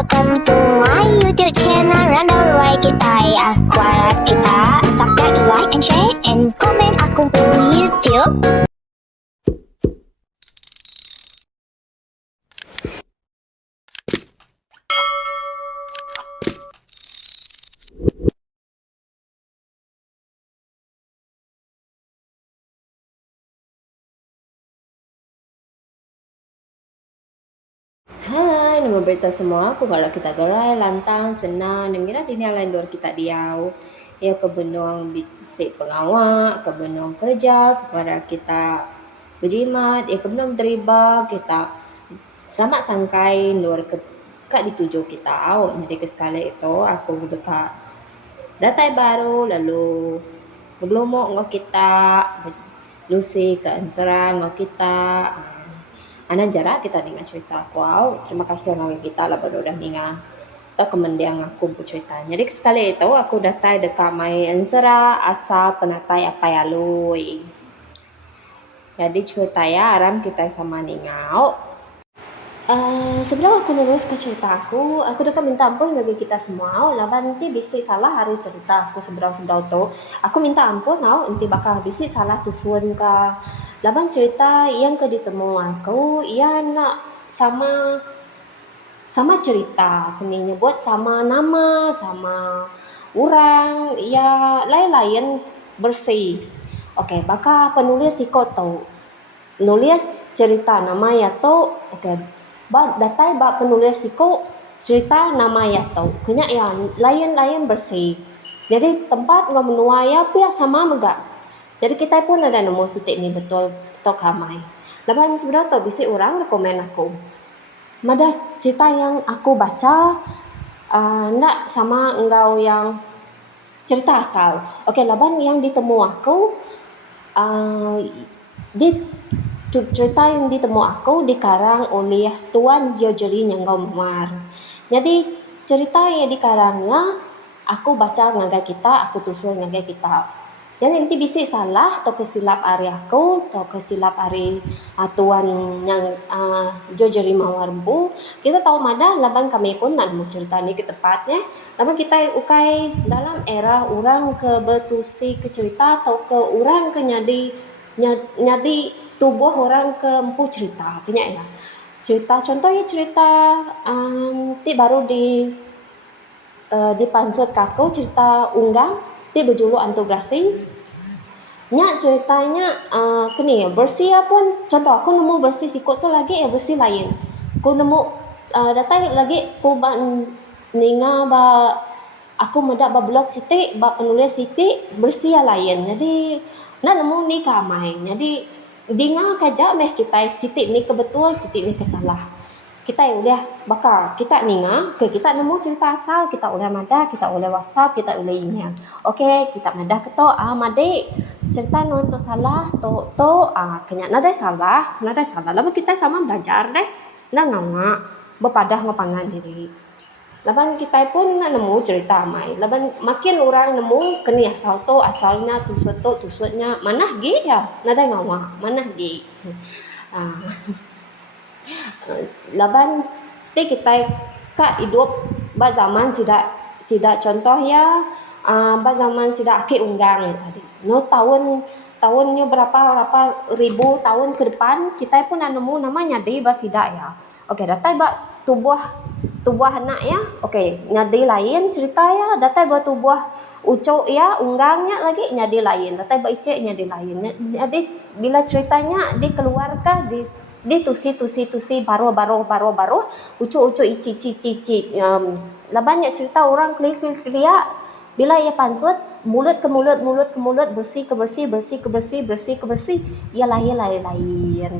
welcome to my YouTube channel Randawai kita ya. Aku harap kita subscribe, like, and share, and komen aku di YouTube. Hai, nama berita semua. Aku kalau kita gerai, lantang, senang, dan kira tini lain dor kita diau. Ya ke benung bisik pengawak, ke benung kerja, kepada kita berjimat, ya ke benung terlibat, kita selamat sangkai dor ke kak dituju kita au. Jadi ke sekali itu aku dekat datai baru lalu bergelumuk ngok kita, lusi ke ansera ngok kita. Anan jarak kita dengar cerita aku. Terima kasih orang kita lah baru dah dengar. Tak kemendiang aku berceritanya. Jadi sekali itu aku datai dekat mai ansera asal penatai apa ya lui. Jadi cerita ya aram kita sama ningau. Sebelum aku lurus ke cerita aku dekat minta ampun bagi kita semua. Laban nanti bisi salah hari cerita aku seberau-seberau tu. Aku minta ampun nanti bakal bisi salah tusun ka. Laban cerita yang ke ditemu aku, ia nak sama cerita. Kena buat sama nama, sama orang, ya lain-lain bersih. Okey, bakal penulis ikut tahu. Nulis cerita nama ya tu, okey. Datai penulis ikut cerita nama ya tu. Kena yang lain-lain bersih. Jadi tempat ngau menua ya pia sama megak. Jadi kita pun ada nemu sitik ni betul tok kamai. Lepas sebenarnya tu bisi orang komen aku. Mada cerita yang aku baca nak sama engkau yang cerita asal. Okey, laban yang ditemu aku di cerita yang ditemu aku dikarang oleh Tuan Georgeline yang Gomar. Jadi cerita yang dikarangnya aku baca ngagai kita, aku tusul ngagai kita. Jadi nanti bisa salah atau kesilap hari aku atau kesilap hari Tuan yang Georgeline Mawarbu. Kita tahu mada laban kami pun nak mau cerita ni ke tepatnya. Laban kita ukai dalam era orang ke betusi ke cerita atau ke orang ke nyadi tubuh orang ke empu cerita kena ya. Cerita contohnya cerita ti baru di pansut kaku cerita unggang ti berjuluk Antograsi. Nya ceritanya kena ya bersih pun contoh aku nemu bersih sikut tu lagi ya bersih lain. Aku nemu datai lagi ku ninga ba aku medak ba blog siti ba penulis siti bersih lain. Jadi nak nemu ni kamai. Jadi dengar kaja meh kita sitik ni kebetul, sitik ni kesalah. Kita udah bakal kita ninga ke kita nemu cerita asal, kita udah mada, kita udah WhatsApp, kita udah email. Okey, kita mada ke to made cerita non to salah to kenya nada salah. Lalu kita sama belajar deh. Nah nganga bepadah ngapangan diri. Laban kita pun nemu cerita mai. Laban makin orang nemu kena asal to asalnya tusutnya manah ge ya nada ngawa manah ge. Laban te kita ka hidup ba zaman sida contoh ya ba zaman sida ake unggang tadi. No tahunnya berapa ribu tahun ke depan kita pun nemu namanya di ba sida ya. Okey, datai ba tubuh anak ya. Okey, nyadi lain cerita ya. Datai buat tubuh ucuk ya, unggangnya lagi nyadi lain. Datai buat icek nyadi lain. Jadi bila ceritanya dikeluarkan di tusi baru ucuk ici. Labannya cerita orang klik bila ia pansut mulut ke mulut bersih ke bersih ia lain.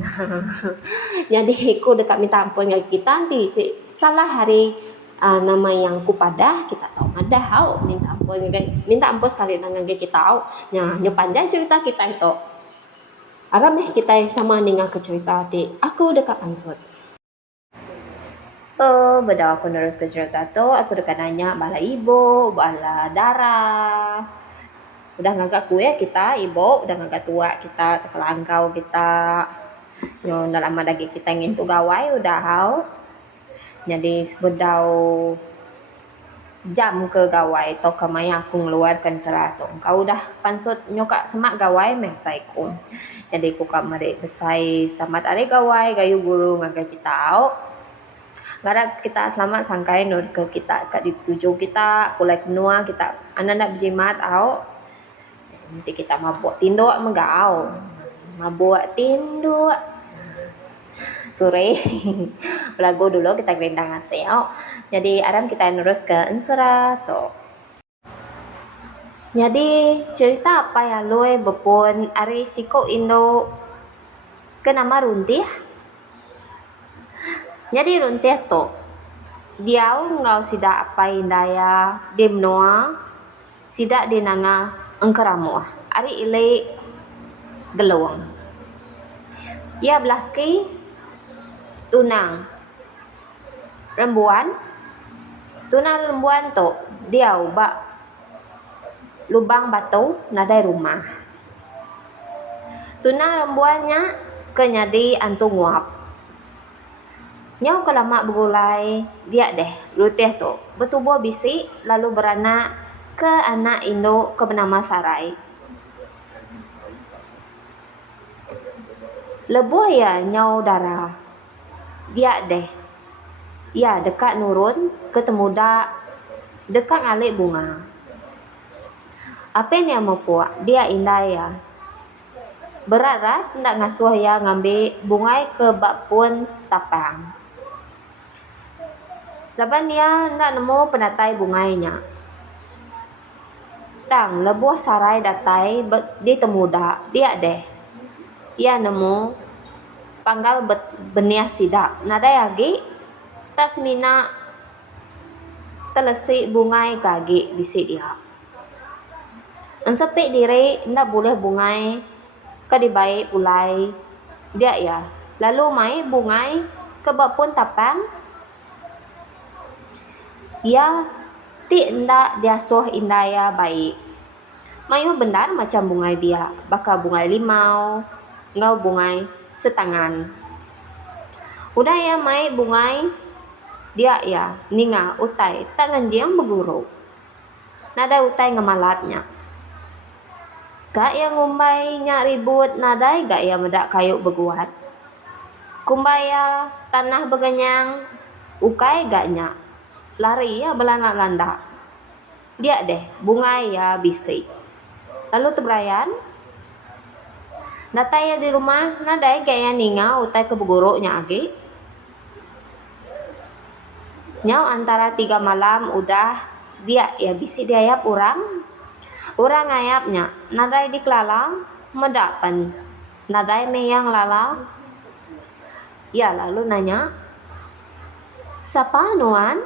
Jadi aku dekat minta ampun dengan kita nanti salah hari nama yang kupada kita tahu ada minta ampun sekali dengan kita tahu nyo panjang cerita kita itu arameh kita sama dengan ke cerita ti aku dekat pansut. Beda aku nerus ke cerita tu aku dekat nanya bala ibu bala darah udah ngagak kue kita ibu udah ngagak tua kita tekelangkau kita nyo dalam lagi kita ingin tu gawai udah Jadi sebedau jam ke gawai to kamaya aku ngeluarkan serato. Kau dah pansut nyoka semak gawai mesai ku. Jadi ku kamari besai selamat hari gawai gayu guru ngagai kita au. Gara kita selamat sangkai nur ke kita ke di tujuh kita kulai benua kita anak berjimat au. Nanti kita mabuk tinduk megau. Mabuk tinduk sore lagu dulu kita gendang hati jadi aram kita nurus ke enserato. Jadi cerita apa ya loe bepun ari siko indo ke nama runtih. Jadi runtih to dia ngau sida apa indaya demnoa sida dinanga engkeramu ari ile gelawang ya belaki tunang rembuan to dia ubah lubang batu nadai rumah tunang rembuannya kenyadi antu nguap nyau kelama begulai dia deh rutih tu betubuh bisi lalu beranak ke anak Indo ke bernama Sarai lebuh ya nyau darah dia deh ya dekat nurun ketemu dak dekat ngalik bunga apa ni yang mau puak dia indah ya berat ndak ngasuh ya ngambil bungai ke bak pun tapang laban dia ndak nemu penatai bungainya tang lebuh Sarai datai ditemu dak dia deh ia nemu panggal beniah sidak nadai agi tas mina telesi bungai kagi bisi dia ensepik diri ndak boleh bungai ke dibaik pulai dia ya lalu mai bungai ke bapun tapang ya ti ndak dia soh indaya baik mayu benar macam bungai dia bakal bungai limau ngau bungai setangan udah ya mai bungai dia ya ninga utai tak nganjiang beguru nada utai ngemalatnya gak yang ngumbai nya ribut nadai gak ya medak kayu beguat kumbaya tanah begenyang ukai gaknya lari ya belana landa dia deh bungai ya bisi lalu tebrayan datai ya di rumah nadai kayak ninga utai ke beguruknya agi nyau antara 3 malam udah dia ya bisi diayap orang ngayapnya nadai di kelala medapan nadai meyang lala ya lalu nanya sapa nuan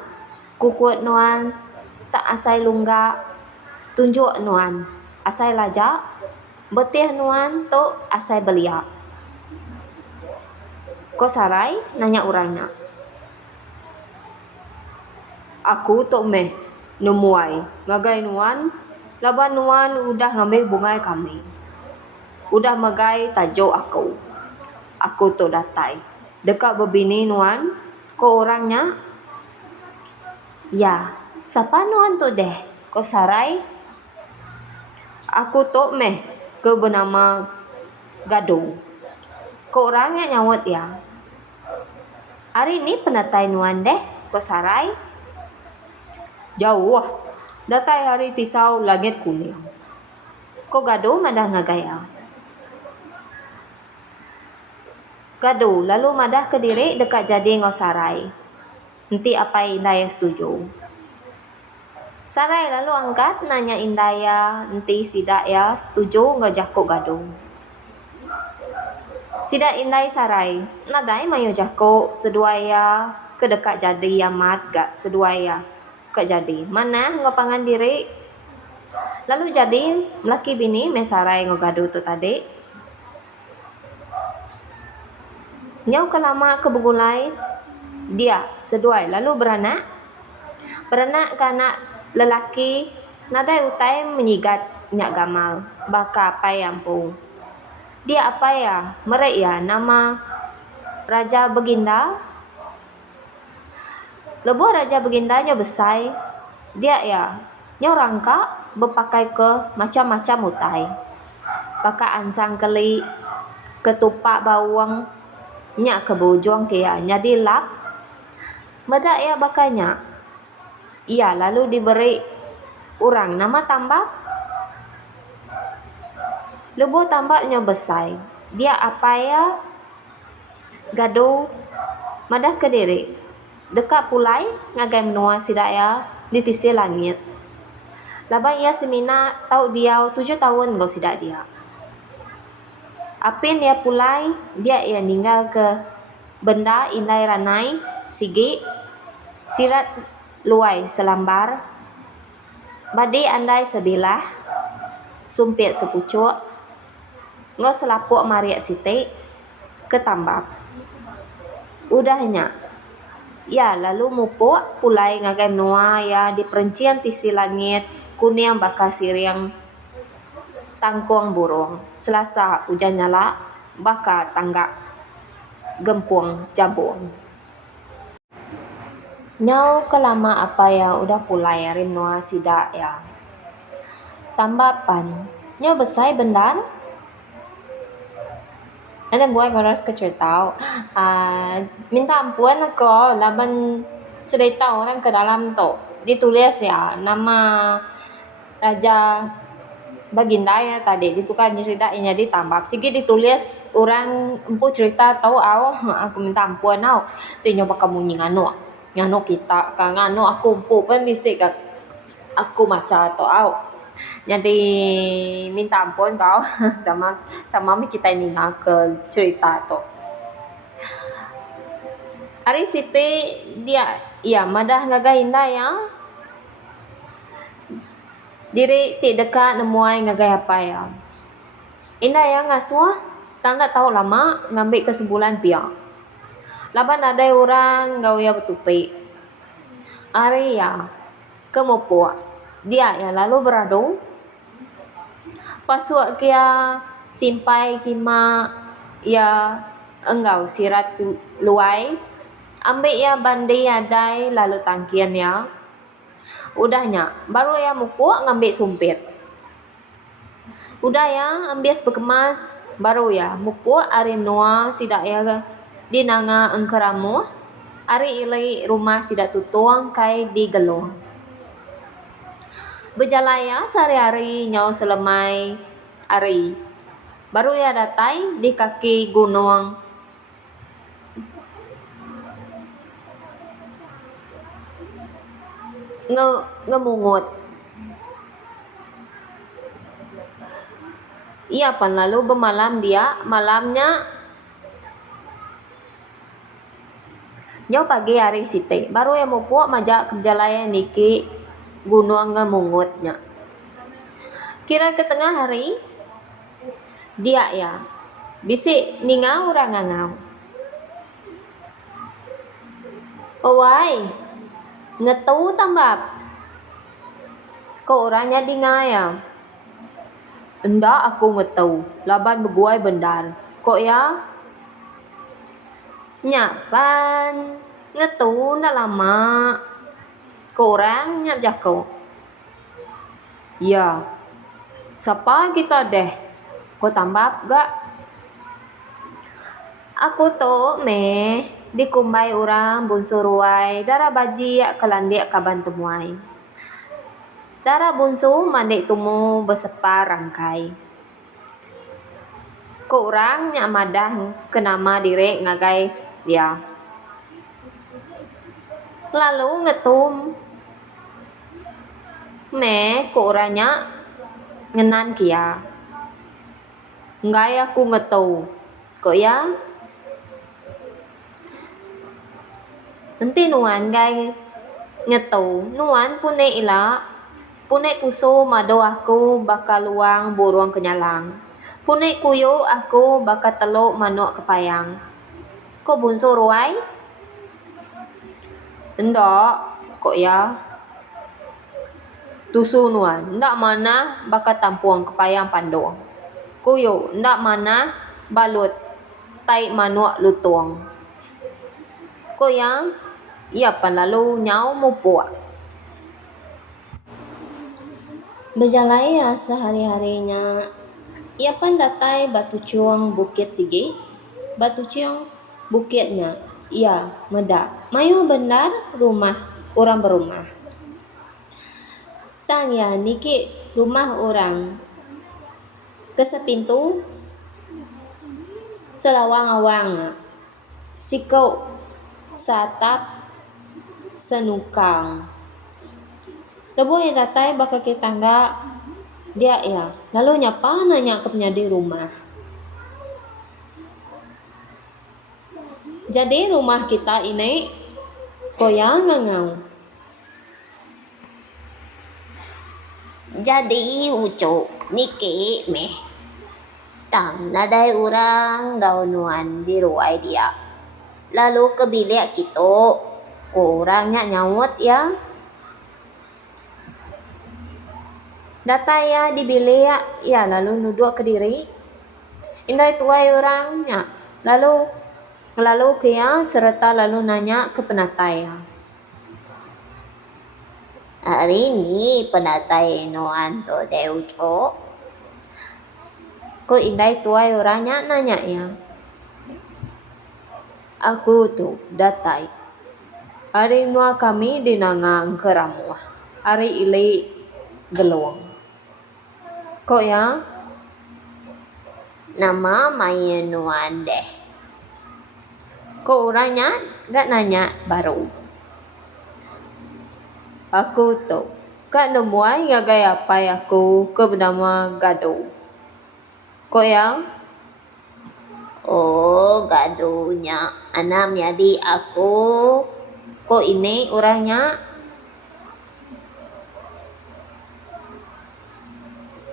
kukut nuan tak asai lungga tunjuk nuan asai lajak betih nuan tu asai belia ko Sarai nanya orangnya aku tu meh nemuai ngagai nuan laban nuan udah ngambil bungai kami udah magai tajuk aku tu datai dekat bebini nuan ko orangnya ya sapa nuan tu deh ko Sarai aku tu meh ke bernama Gadung ko orangnya nyawat ya hari ini penatai nuan deh ko Sarai jauh datai hari tisau langit kuning ko Gadung madah ngagaya Gadung lalu madah ke diri dekat jadi ngau Sarai nanti apa Indaya setuju Sarai lalu angkat nanya Indaya nanti sidak ya setuju ngajako Gadung sidak Indai Sarai nadai mayo jako seduaya ke dekat jadi amat gak seduaya ke jadi mana ngopangan diri lalu jadi melaki bini me Sarai ngogadu tu tadi nyau kelama ke begulai dia seduai lalu beranak ke anak lelaki nadai utai menyigat nyak gamal baka apa yampung dia apa ya merek ya nama Raja Beginda Lebuh Raja Baginda nyo besai, dia ya nyo rangka berpakai ke macam-macam utai. Pakai ansang keli, ketupak bawang, nya ke bujung kia, nya dilap. Mada ya bakanya. Ia lalu diberi orang nama tambak. Lebuh tambaknya besai. Dia apa ya? Gaduh madah ke diri. Dekat pulai ngagai menua sidaya di tisi langit. Laban ia semina tahu dia 7 tahun kau sidak dia. Apin ia pulai dia ia ninggal ke benda indai ranai sigi sirat luai selambar badi andai sebilah sumpit sepucuk ngo selapuk mariak siti ketambak. Udahnya ya lalu mupuk pulai ngagai menua ya di perencian tisi langit kuning bakal siriang tangkuang burung. Selasa hujan nyala bakal tanggak gempuang jabung. Nyau kelama apa ya udah pulai rim noa sidak ya. Tambapan nyau besai bendar. Ada gue harus kecerita. Minta ampun aku laban cerita orang ke dalam tu ditulis ya nama Raja Baginda ya tadi ditukar cerita ini ditambah sigi ditulis orang empu cerita tahu aku minta ampun tu nyoba kamu ngano kita kan ngano aku empu pun bisik kan aku maca tahu jadi minta ampun kau sama kita ini ke cerita tu. Hari Siti dia ya madah ngagainda ya diri ti dekat nemuai ngagai apa ya. Indah ya ngasuh tanda tahu lama ngambil kesimpulan pihak. Laban ada orang gau ya betupi. Ari ya kemupu dia ya lalu beradu. Pasuk kia simpai kima ya enggau sirat luai. Ambil ya bandi adai lalu tangkian ya. Udahnya baru ya mupuk ngambil sumpit. Udah ya ambil bekemas baru ya mupuk ari noa sidak ya dinanga engkeramu. Ari ilai rumah sidak tutuang kai di gelung. Berjalaya sehari-hari nyau selemai ari. Baru ya datai di kaki gunung. Ngemungut. Iya pan lalu bermalam dia malamnya nyau pagi hari Siti baru yang mupuk majak kejalaya niki gunung ngemungutnya. Kira ke tengah hari dia ya bisik ningau orang ngangau. Owai ngetu tambap kau orangnya dingaya. Endak aku ngetu laban beguai bendar kok ya nyapan ngetu ndak lama kau orang nyap jako. Ya siapa kita deh kau tambap gak aku tu meh dikumbai orang bunsu ruai darah baji kelandik kaban temuai. Darah bunsu mandik tumu bersepar rangkai. Ko orang nyak madah kenama direk ngagai dia. Lalu ngetum. Ko orangnya ngenan kia. Ngai aku ngetu. Ko ya nanti nuan gai ngetu nuan pune ila pune tusu mado aku bakal luang buruang kenyalang pune kuyu aku bakal teluk manuk kepayang ko bunsu ruai ndak kok ya tusu nuan ndak mana bakal tampuang kepayang pandong kuyu ndak mana balut tai manuk lutung ko yang ia pan lalu nyau mupuk. Berjalan ya sehari-harinya. Ia pan datai batu cuang bukit sige. Batu cuang bukitnya. Ia medak. Mayu benar rumah orang berumah. Tang ya niki rumah orang. Kesepintu selawang-awang. Sikau satap senukang. Lebo yang datai bakal ke tangga dia ya. Lalu nyapa nanya ke penyadi rumah. Jadi rumah kita ini koyang ngangau. Jadi ucu niki meh. Tang nadai orang gaunuan di ruai dia. Lalu ke bilik kita. Orangnya nyawut ya. Data ya di bilik ya lalu nuduk ke diri. Indai tuai orangnya. Lalu kia serta lalu nanya ke penatai ya. Hari ini penatai noan to deuco. Ko indai tuai orangnya nanya ya. Aku tuh datai. Hari nua kami dinangang keramuah. Hari ili geluang. Kok ya? Nama main nuan deh. Kok orangnya gak nanya baru. Aku tuh gak nemuai ya gaya apa aku ke bernama Gado. Kok ya? Oh gaduhnya anak jadi aku. Kok ini orangnya?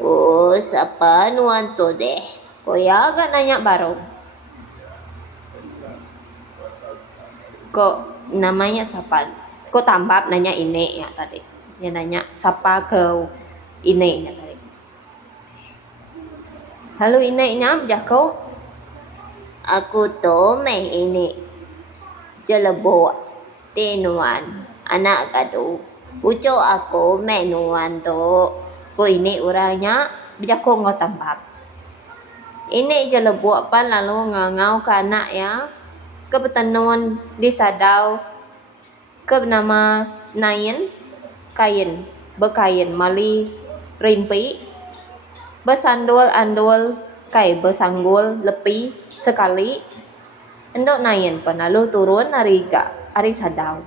Oh siapa nuan to deh. Kok ya gak nanya baru. Kok namanya siapa? Kok tambah nanya ini ya tadi. Dia nanya siapa ke ini ya tadi. Halo ini nyam jako. Aku to meh ini. Jelebo tenuan anak gaduh. Ucu aku meh nuan to. Ko ini orangnya bijako ngau tambah. Ini jelebo apa lalu ngangau ke anak ya. Ke petenon di sadau. Ke nama Nain kain. Bekain mali rimpi. Besandul-andul kai besanggul lepi sekali. Endok Nain pun lalu turun hari sadau.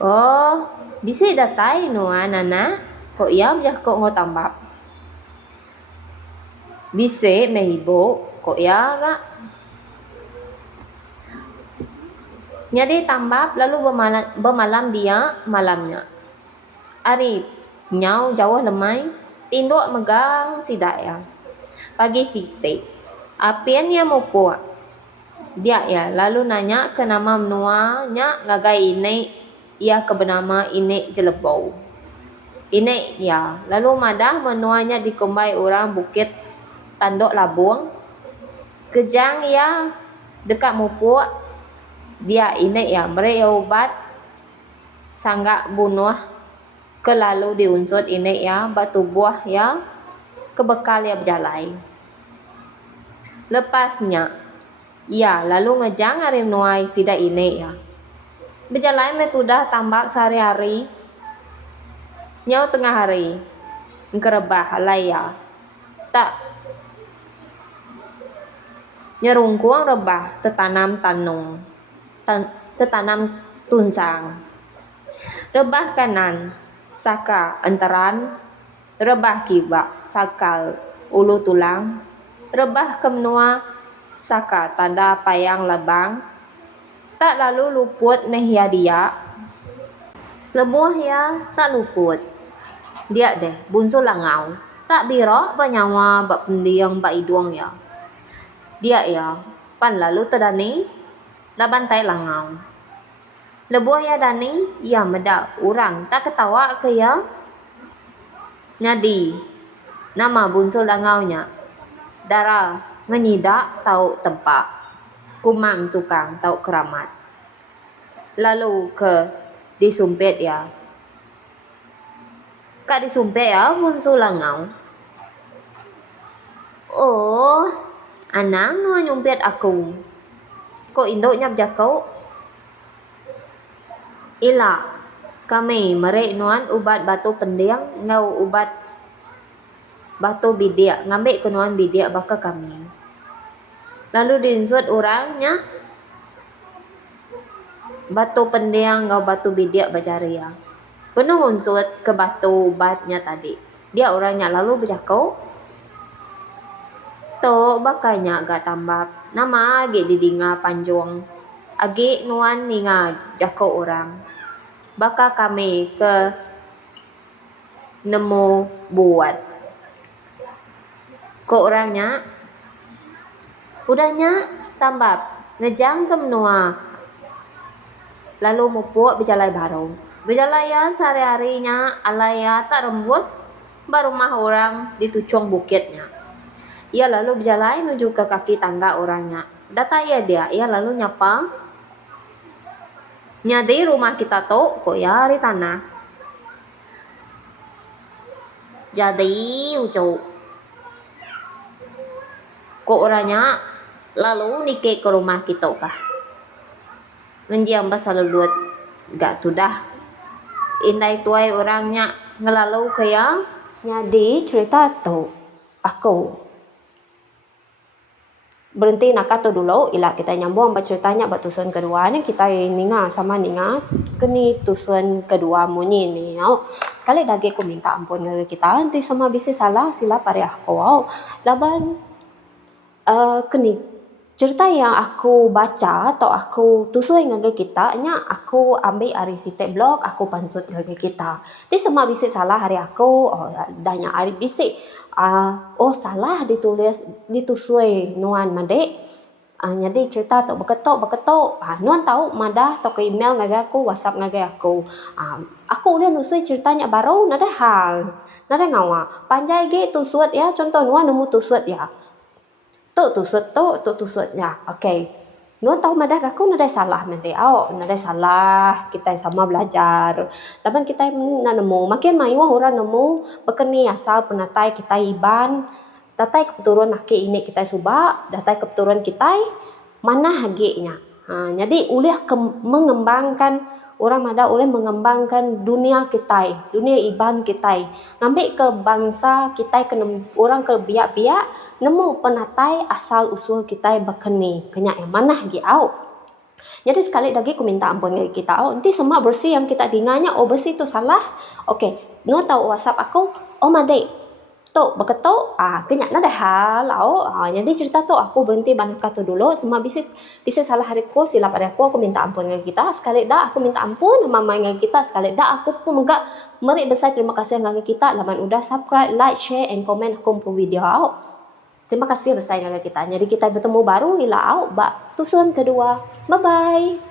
Oh, bisa datai nuan anak. Kok ya kok ngau tambah. Bisa mehibo. Kok ya gak? Jadi tambah lalu bermalam dia malamnya. Ari nyau jauh lemai. Tinduk megang sidak ya. Pagi siti. Apiannya mupu. Dia ya lalu nanya ke nama menuanya ngagai ini. Ia ke bernama ini jelebau. Ini ya. Lalu madah menuanya dikumbai orang bukit tanduk labung. Kejang ya dekat mupu. Dia ini ya mereka obat sanggak bunuh ke lalu diunsur ini ya batu buah ya kebekal ya berjalai. Lepasnya ya lalu ngejang hari nuai sida ini ya. Berjalai metudah tambak sehari-hari. Nyau tengah hari. Ngerebah halai ya. Tak nyerungkuang rebah tetanam tanung. Tetanam tunsang. Rebah kanan saka enteran. Rebah kibak sakal ulu tulang. Rebah kemenua saka tanda payang labang. Tak lalu luput mehia dia. Lebuh ya tak luput. Dia deh bunsul langau. Tak birok banyawa bak pendiang bak iduang ya. Dia ya pan lalu terdani. Labantai langau. Lebuh ya dani. Ya medak orang tak ketawa ke ya. Nyadi. Nama bunsul langaunya. Darah menyidak tahu tempat. kumang tukang tau keramat. Lalu ke disumpit ya. Kak disumpit ya bunsu langau. Oh, anang nua nyumpit aku. Kok indok nyap jakau? Ila, kami merek nuan ubat batu pendiang ngau ubat batu bidia. Ngambil ke nuan bidia baka kami. Lalu diinsut orangnya batu pendiang ngau batu bidia bacaria. Penuh unsut ke batu ubatnya tadi. Dia orangnya lalu berjakau. To bakanya agak tambah nama agi didinga panjang agi nuan ninga jako orang baka kami ke nemu buat ko orangnya udahnya tambah ngejang ke menua lalu mupuk berjalai baru berjalai ya sehari-harinya alaya tak rembus baru mah orang di tucung bukitnya. Ia lalu berjalan menuju ke kaki tangga orangnya. Data ya dia, ia lalu nyapa. Nyadi rumah kita tuh kok ya di tanah. Jadi ucu. Kok orangnya lalu nike ke rumah kita kah. Ngenjiam pas lalu duit. Gak tuh dah. Indai tuai orangnya ngelalu ke ya. Jadi cerita tuh aku berhenti nak tu dulu ila kita nyambung buat ceritanya buat tusun kedua ni kita ninga sama ninga keni tusun kedua muni ni sekali lagi aku minta ampun ke kita nanti sama bisa salah sila pare aku laban keni cerita yang aku baca atau aku tusun dengan kita nya aku ambil dari sitek blog aku pansut dengan kita ti sama bisa salah hari aku danya hari bisa oh salah ditulis ditusui nuan made jadi cerita tu beketok nuan tahu madah atau ke email ngagai aku WhatsApp ngagai aku aku udah nusui ceritanya baru nada hal nada ngawa panjai ge tusut ya contoh nuan nemu tusut ya tu tusut ya okay nuan tahu madah aku nada salah made nada salah kita sama belajar laban kita nemu makin mayu orang nemu bekeni asal penatai kita iban datai kebetulan nake ini kita subak datai kebetulan kita mana haginya jadi ulih mengembangkan orang ada oleh mengembangkan dunia kita dunia iban kita ngambil ke bangsa kita ke orang ke biak-biak nemu penatai asal usul kita bekeni kenya yang mana hagi jadi sekali lagi aku minta ampun ke kita nanti semua bersih yang kita dengarnya bersih itu salah okey nu tahu WhatsApp aku made tu beketuk kenya ada hal jadi cerita tu aku berhenti banyak tu dulu semua bisa salah hariku sila pada aku minta ampun ke kita sekali dah aku minta ampun mama dengan kita sekali dah aku pun enggak meri besar terima kasih dengan kita laman udah subscribe like share and comment aku pun video terima kasih besar dengan kita jadi kita bertemu baru hilau tusun kedua bye bye